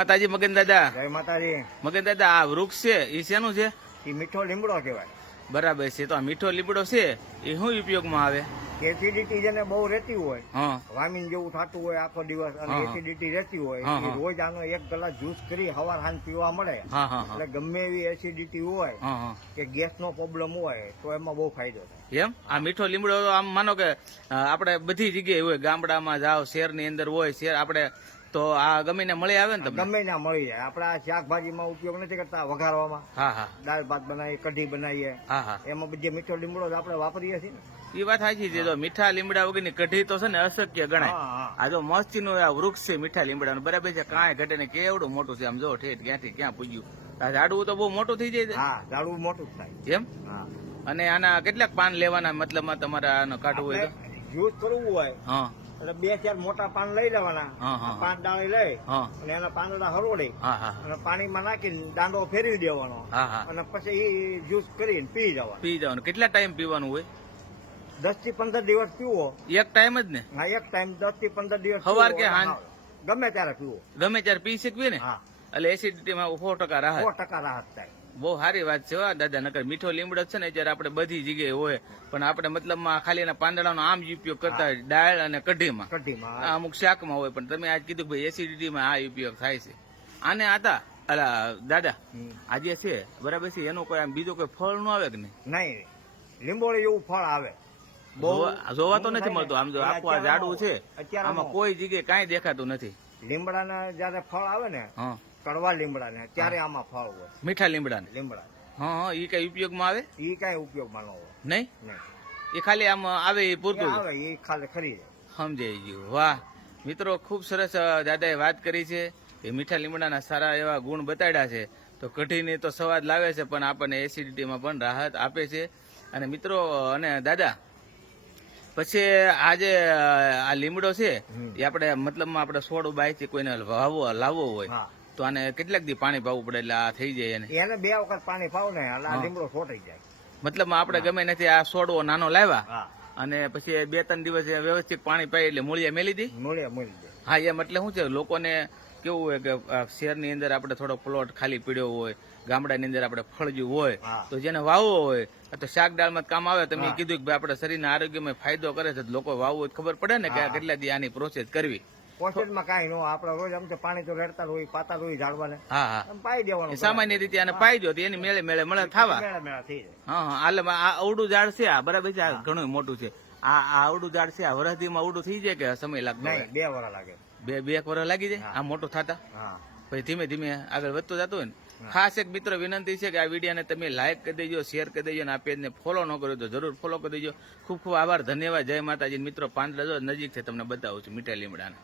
માતાજી મગન દાદા. જય માતાજી. મગન દાદા આ વૃક્ષ છે એ શેનું છે? એ મીઠો લીમડો કહેવાય. બરાબર છે તો આ મીઠો લીમડો છે એ શું ઉપયોગમાં આવે? એસિડિટી જેને બહુ રહેતી હોય વામિન જેવું થતું હોય આખો દિવસ અને. એસિડિટી રહેતી હોય. રોજ આનો એક ગ્લાસ જ્યુસ કરી હવાર હાન પીવા મળે. એટલે ગમે એવી એસિડિટી હોય કે ગેસ નો પ્રોબ્લેમ હોય તો એમાં બહુ ફાયદો થાય. એમ? આ મીઠો લીમડો આમ માનો કે આપણે બધી જગ્યાએ હોય ગામડામાં જાઓ શહેરની અંદર હોય શહેર આપણે તો આ ગમીને મળી આવે ને તમને? ગમે ને મળી જાય. આપણે આ શાકભાજીમાં ઉપયોગ નથી કરતા વઘારવામાં. હા હા. દાળ ભાત બનાવીએ કઢી બનાવીએ. હા હા. એમાં જે મીઠો લીમડો આપણે વાપરીએ છીએ ને. એ વાત સાચી છે. જો મીઠા લીમડા વગરની કઢી તો છે ને અશક્ય ગણાય. આ જો મસ્તી નું આ વૃક્ષ છે મીઠા લીમડાનું બરાબર છે? કાંઈ ઘટે ને કેવડું મોટું છે? આમ જો ઠેઠ ક્યાંથી ક્યાં પૂજ્યું? આ ઝાડવું તો બહુ મોટું થઈ જાય. હા ઝાડવું મોટું થાય. એમ? હા. અને આના કેટલાક પાન લેવાના મતલબમાં તમારે આનો કાઢવું હોય તો? જ્યુસ કરવું હોય હા. એટલે બે ચાર મોટા પાન લઈ લેવાના. પાન ડાળી લઈ અને એના પાંદડા હરોડી અને પાણીમાં નાખીને દાંડો ફેરવી દેવાનો. અને પછી એ જ્યુસ કરીને પી જવાનું. પી જવાનું. કેટલા ટાઈમ પીવાનું હોય? દસથી પંદર દિવસ પીવો. એક ટાઈમ જ ને? હા એક ટાઈમ દસથી પંદર દિવસ સવાર કે હા, ગમે ત્યારે પીવો. ગમે ત્યારે પી શકીએ ને? હા. એટલે એસિડિટીમાં સો ટકા રાહત. સો ટકા રાહત થાય. બહુ સારી વાત છે દાદા. નકર મીઠો લીમડો છે ને જ્યારે આપણે બધી જગ્યાએ હોય પણ આપણે મતલબમાં ખાલી એના પાંદડાનો આમ જ ઉપયોગ કરતા હોય ડાળ અને કઢીમાં. કઢીમાં અમુક શાકમાં હોય પણ તમે આજ કીધું ભાઈ એસિડિટીમાં આ ઉપયોગ થાય છે. આને આતા અલા દાદા આજે છે બરાબર છે એનો કોઈ આમ બીજો કોઈ ફળ નો આવે કે નહીં? નહીં લીંબોળી એવું ફળ આવે. જોવા- જોવા તો નથી મળતું. આમ જો આખું આ અત્યારે છે આમાં કોઈ જગ્યાએ કાંઈ દેખાતું નથી. લીમડાના જયારે ફળ આવે ને હા. કડવા લીમડાને ત્યારે આમાં ફાવ હોય મીઠા લીમડાને? લીમડા હા હા એ કઈ ઉપયોગમાં આવે? એ કઈ ઉપયોગમાં ન હોય. નહીં? એ ખાલી આમ આવે એ પૂરતું આવે એ ખાલી ખરી સમજાઈ ગયું. વાહ. મિત્રો ખૂબ સરસ દાદાએ વાત કરી છે. એ મીઠા લીમડાના સારા એવા ગુણ બતાડ્યા છે. તો કઢીને તો સ્વાદ લાવે છે પણ આપણને એસિડિટીમાં પણ રાહત આપે છે. અને મિત્રો અને દાદા પછી આ જે આ લીમડો છે એ આપણે મતલબમાં આપણે છોડ બાયથી કોઈને વાવવો લાવવો હોય. તો આને કેટલાક દી પાણી પાવું પડે એટલે આ થઈ જાય એને. એને બે વખત પાણી પાવ ને એટલે આ લીમડો છોટાઈ જાય. મતલબમાં આપણે ગમે નથી આ સોડવો નાનો લાવ્યા અને પછી બે ત્રણ દિવસ વ્યવસ્થિત પાણી પાઈ એટલે મૂળિયા મેલી દી. મૂળિયા મળી દે હા એમ એટલે શું છે લોકોને કેવું હોય કે શહેરની અંદર આપણે થોડો પ્લોટ ખાલી પીડ્યો હોય ગામડાની અંદર આપણે ફળજ્યું હોય તો જેને વાવવો હોય તો શાક દાળમાં કામ આવે તમે કીધું કે ભાઈ આપણે શરીરના આરોગ્યમાં ફાયદો કરે છે લોકો વાવવું હોય ખબર પડે ને કે. કેટલા દી આની પ્રોસેસ કરવી. પોષણમાં કાંઈ ન. આપણે રોજ આમ તો પાણી તો રેડતા હોય પાતા હોય ઝાડવાને. હા હા. પાઈ દેવાનું સામાન્ય રીતે આને પાઈ દો એની મેળે મેળે મળે થવા મેળે મેળા થઈ જાય. હા આ અવડું ઝાડ છે આ બરાબર છે? આ ઘણું મોટું છે. આ આ અવડું ઝાડ છે આ વરસદીમાં અવડું થઈ જાય કે સમય લાગતો બે વરા લાગે. બે બે એક વર્ષ લાગી જાય? આ મોટું થતા? હા. પછી ધીમે ધીમે આગળ વધતું જતું હોય ને. ખાસ એક મિત્રો વિનંતી છે કે આ વિડીયોને તમે લાઈક કરી દેજો શેર કરી દેજો અને આ પેજને ફોલો ન કર્યો તો જરૂર ફોલો કરી દેજો. ખૂબ ખૂબ આભાર ધન્યવાદ. જય માતાજી. મિત્રો પાંચ રજો નજીક છે તમને બતાવું છું મીઠા લીમડાના.